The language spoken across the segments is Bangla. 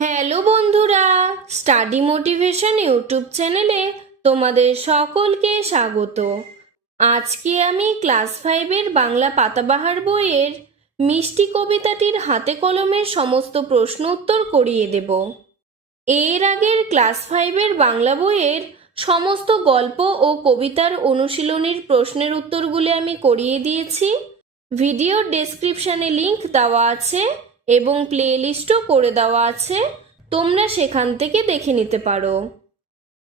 হ্যালো বন্ধুরা স্টাডি মোটিভেশন ইউটিউব চ্যানেলে তোমাদের সকলকে স্বাগত। আজকে আমি ক্লাস ফাইভের বাংলা পাতাবাহার বইয়ের মিষ্টি কবিতাটির হাতে কলমের সমস্ত প্রশ্ন উত্তর করিয়ে দেব। এর আগের ক্লাস ফাইভের বাংলা বইয়ের সমস্ত গল্প ও কবিতার অনুশীলনীর প্রশ্নের উত্তরগুলি আমি করিয়ে দিয়েছি। ভিডিও ডেসক্রিপশানে লিংক দেওয়া আছে। এবং প্লেলিস্টও করে দেওয়া আছে। তোমরা সেখান থেকে দেখে নিতে পারো।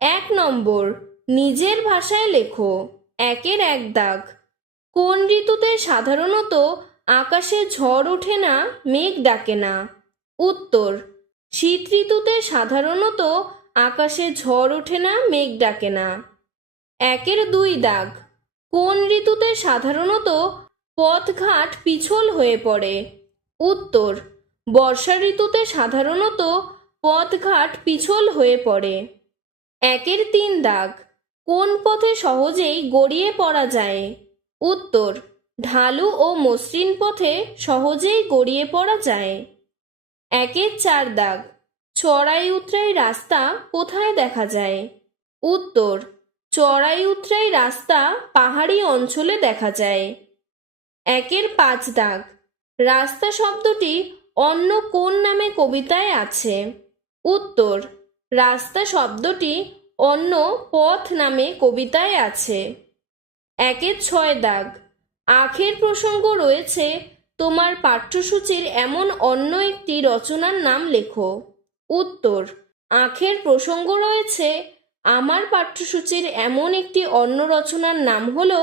এক নম্বর, নিজের ভাষায় লেখো। একের এক দাগ। কোন ঋতুতে সাধারণত আকাশে ঝড় ওঠে না, মেঘ ডাকে না? উত্তর, শীত ঋতুতে সাধারণত আকাশে ঝড় ওঠে না, মেঘ ডাকে না। একের দুই দাগ। কোন ঋতুতে সাধারণত পথঘাট পিছল হয়ে পড়ে? উত্তর বর্ষা ঋতুতে সাধারণত পথঘাট পিছল হয়ে পড়ে। একের তিন দাগ। কোন পথে সহজেই গড়িয়ে পড়া যায়? উত্তর, ঢালু ও মসৃণ পথে সহজেই গড়িয়ে পড়া যায়। একের চার দাগ। চড়াই উতরাই রাস্তা কোথায় দেখা যায়? উত্তর, চড়াই উতরাই রাস্তা পাহাড়ি অঞ্চলে দেখা যায়। একের পাঁচ দাগ। রাস্তা শব্দটি অন্য কোন নামে কবিতায় আছে? উত্তর, রাস্তা শব্দটি অন্য পথ নামে কবিতায় আছে। একের ছয় দাগ। আখের প্রসঙ্গ রয়েছে, তোমার পাঠ্যসূচির এমন অন্য একটি রচনার নাম লেখো। উত্তর, আখের প্রসঙ্গ রয়েছে, আমার পাঠ্যসূচির এমন একটি অন্য রচনার নাম হলো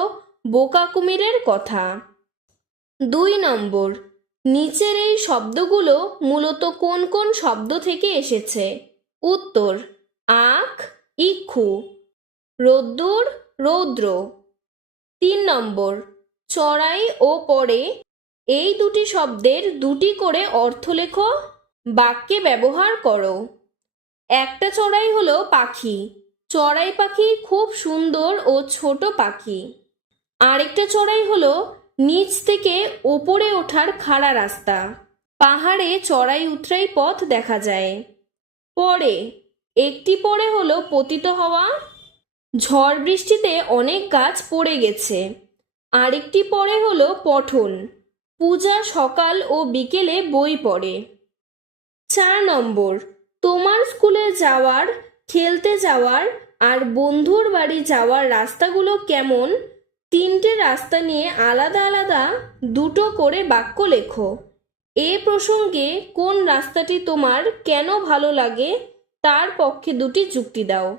বোকা কুমিরের কথা। দুই নম্বর নিচের এই শব্দগুলো মূলত কোন কোন শব্দ থেকে এসেছে? উত্তর, আখ, ইক্ষু, রোদ্দুর, রৌদ্র। তিন নম্বর, চড়াই ও পরে এই দুটি শব্দের দুটি করে অর্থ লেখো, বাক্যে ব্যবহার করো। একটা চড়াই হলো পাখি, চড়াই পাখি খুব সুন্দর ও ছোট পাখি। আরেকটা চড়াই হলো নিচ থেকে ওপরে ওঠার খাড়া রাস্তা। পাহাড়ে চড়াই উতরাই পথ দেখা যায়। পরে, একটি পরে হলো পতিত হওয়া। ঝড় বৃষ্টিতে অনেক গাছ পড়ে গেছে। আরেকটি পরে হলো পঠন। পূজা সকাল ও বিকেলে বই পড়ে। চার নম্বর, তোমার স্কুলে যাওয়ার, খেলতে যাওয়ার আর বন্ধুর বাড়ি যাওয়ার রাস্তাগুলো কেমন? তিনটে রাস্তা নিয়ে আলাদা আলাদা দুটো করে বাক্য লেখো। এ প্রসঙ্গে কোন রাস্তাটি তোমার কেন ভালো লাগে, তার পক্ষে দুটি যুক্তি দাও।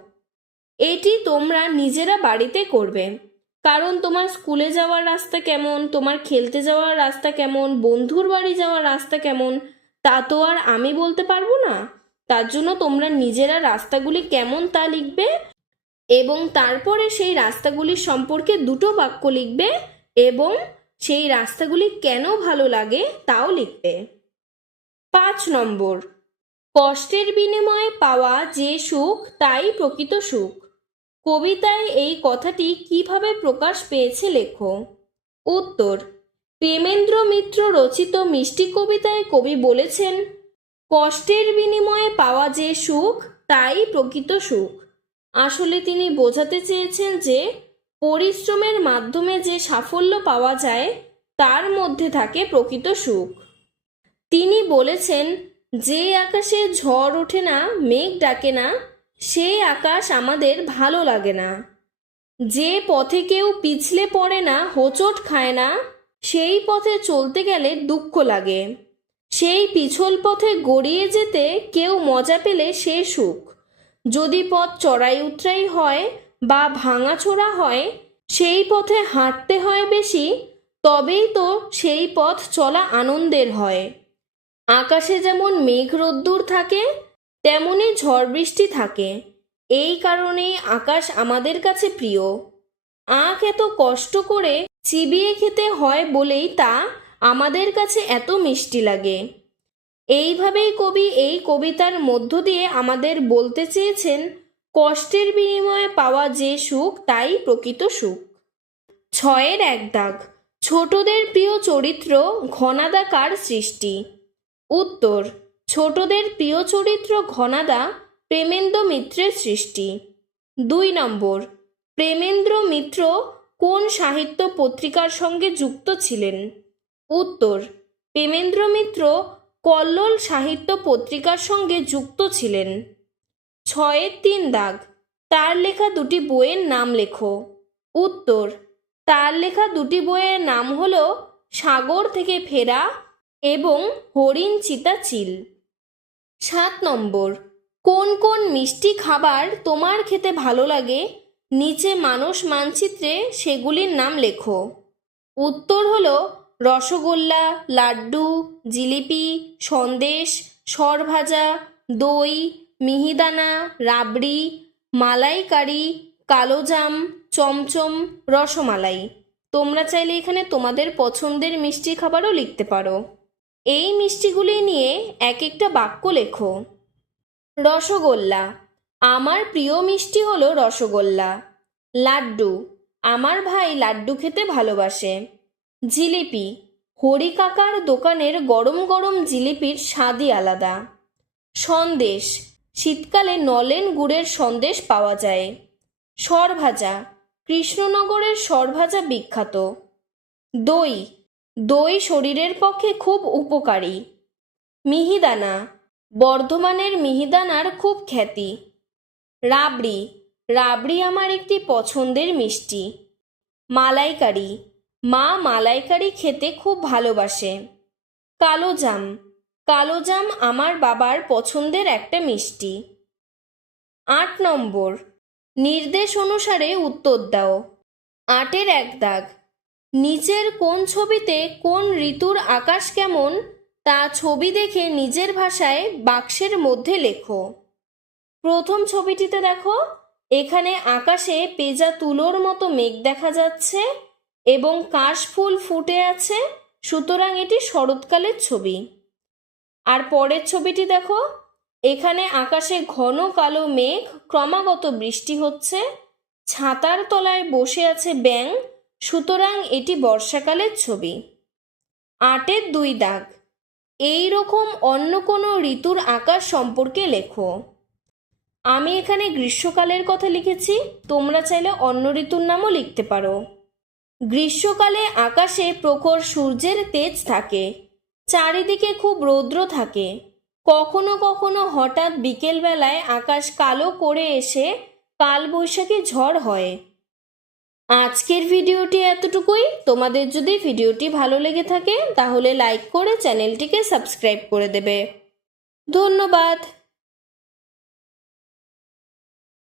এটি তোমরা নিজেরা বাড়িতে করবে। কারণ তোমার স্কুলে যাওয়ার রাস্তা কেমন, তোমার খেলতে যাওয়ার রাস্তা কেমন, বন্ধুর বাড়ি যাওয়ার রাস্তা কেমন, তা তো আর আমি বলতে পারব না। তার জন্য তোমরা নিজেরা রাস্তাগুলি কেমন তা লিখবে এবং তারপরে সেই রাস্তাগুলির সম্পর্কে দুটো বাক্য লিখবে এবং সেই রাস্তাগুলি কেন ভালো লাগে তাও লিখবে। পাঁচ নম্বর, কষ্টের বিনিময়ে পাওয়া যে সুখ, তাই প্রকৃত সুখ। কবিতায় এই কথাটি কীভাবে প্রকাশ পেয়েছে লেখো। উত্তর, প্রেমেন্দ্র মিত্র রচিত মিষ্টি কবিতায় কবি বলেছেন, কষ্টের বিনিময়ে পাওয়া যে সুখ, তাই প্রকৃত সুখ। আসলে তিনি বোঝাতে চেয়েছেন যে, পরিশ্রমের মাধ্যমে যে সাফল্য পাওয়া যায়, তার মধ্যে থাকে প্রকৃত সুখ। তিনি বলেছেন, যে আকাশে ঝড় ওঠে না, মেঘ ডাকে না, সেই আকাশ আমাদের ভালো লাগে না। যে পথে কেউ পিছলে পড়ে না, হোঁচট খায় না, সেই পথে চলতে গেলে দুঃখ লাগে। সেই পিছল পথে গড়িয়ে যেতে কেউ মজা পেলে সে সুখ। যদি পথ চড়াই উতরাই হয় বা ভাঙাচোরা হয়, সেই পথে হাঁটতে হয় বেশি, তবেই তো সেই পথ চলা আনন্দের হয়। আকাশে যেমন মেঘ রোদ্দুর থাকে তেমনই ঝড় বৃষ্টি থাকে। এই কারণেই আকাশ আমাদের কাছে প্রিয়। আখ এত কষ্ট করে চিবিয়ে খেতে হয় বলেই তা আমাদের কাছে এত মিষ্টি লাগে। এইভাবেই কবি এই কবিতার মধ্য দিয়ে আমাদের বলতে চেয়েছেন, কষ্টের বিনিময়ে পাওয়া যে সুখ, তাই প্রকৃত সুখ। ছয়ের এক দাগ, ছোটদের প্রিয় চরিত্র ঘনাদাকার সৃষ্টি। উত্তর, ছোটদের প্রিয় চরিত্র ঘনাদা প্রেমেন্দ্র মিত্রের সৃষ্টি। দুই নম্বর, প্রেমেন্দ্র মিত্র কোন সাহিত্য পত্রিকার সঙ্গে যুক্ত ছিলেন? উত্তর, প্রেমেন্দ্র মিত্র কল্লোল সাহিত্য পত্রিকার সঙ্গে যুক্ত ছিলেন। ছয়ের তিন দাগ। তার লেখা দুটি বইয়ের নাম লেখো। উত্তর। তার লেখা দুটি বইয়ের নাম হল সাগর থেকে ফেরা এবং হরিণ চিতা চিল। সাত নম্বর। কোন কোন মিষ্টি খাবার তোমার খেতে ভালো লাগে? নিচে মানুষ মানচিত্রে সেগুলির নাম লেখো। উত্তর হলো রসগোল্লা, লাড্ডু, জিলিপি, সন্দেশ, সরভাজা, দই, মিহিদানা, রাবড়ি, মালাইকারি, কালোজাম, চমচম, রসমালাই। তোমরা চাইলে এখানে তোমাদের পছন্দের মিষ্টি খাবারও লিখতে পারো। এই মিষ্টিগুলি নিয়ে এক একটা বাক্য লেখো। রসগোল্লা। আমার প্রিয় মিষ্টি হলো রসগোল্লা। লাড্ডু। আমার ভাই লাড্ডু খেতে ভালোবাসে। জিলিপি। হরি কাকার দোকানের গরম গরম জিলিপির স্বাদই আলাদা। সন্দেশ। শীতকালে নলেন গুড়ের সন্দেশ পাওয়া যায়। সরভাজা। কৃষ্ণনগরের সরভাজা বিখ্যাত। দই। দই শরীরের পক্ষে খুব উপকারী। মিহিদানা। বর্ধমানের মিহিদানার খুব খ্যাতি। রাবড়ি। রাবড়ি আমার একটি পছন্দের মিষ্টি। মালাইকারি। মা মালাইকারি খেতে খুব ভালোবাসে। কালোজাম কালোজাম আমার বাবার পছন্দের একটা মিষ্টি। আট নম্বর। নির্দেশ অনুসারে উত্তর দাও। আটের এক দাগ। নিচের কোন ছবিতে কোন ঋতুর আকাশ কেমন তা ছবি দেখে নিজের ভাষায় বাক্সের মধ্যে লেখো। প্রথম ছবিটিতে দেখো, এখানে আকাশে পেজা তুলোর মতো মেঘ দেখা যাচ্ছে। এবং কাশফুল ফুটে আছে, সুতরাং এটি শরৎকালের ছবি। আর পরের ছবিটি দেখো, এখানে আকাশে ঘন কালো মেঘ, ক্রমাগত বৃষ্টি হচ্ছে, ছাতার তলায় বসে আছে ব্যাং সুতরাং এটি বর্ষাকালের ছবি। আটের দুই দাগ, এই রকম অন্য কোনো ঋতুর আকাশ সম্পর্কে লেখো। আমি এখানে গ্রীষ্মকালের কথা লিখেছি, তোমরা চাইলে অন্য ঋতুর নামও লিখতে পারো। গ্রীষ্মকালে আকাশে প্রখর সূর্যের তেজ থাকে, চারিদিকে খুব রৌদ্র থাকে। কখনো কখনো হঠাৎ বিকেলবেলায় আকাশ কালো করে এসে কালবৈশাখী ঝড় হয়। আজকের ভিডিওটি এতটুকুই। তোমাদের যদি ভিডিওটি ভালো লেগে থাকে, তাহলে লাইক করে চ্যানেলটিকে সাবস্ক্রাইব করে দেবে। ধন্যবাদ।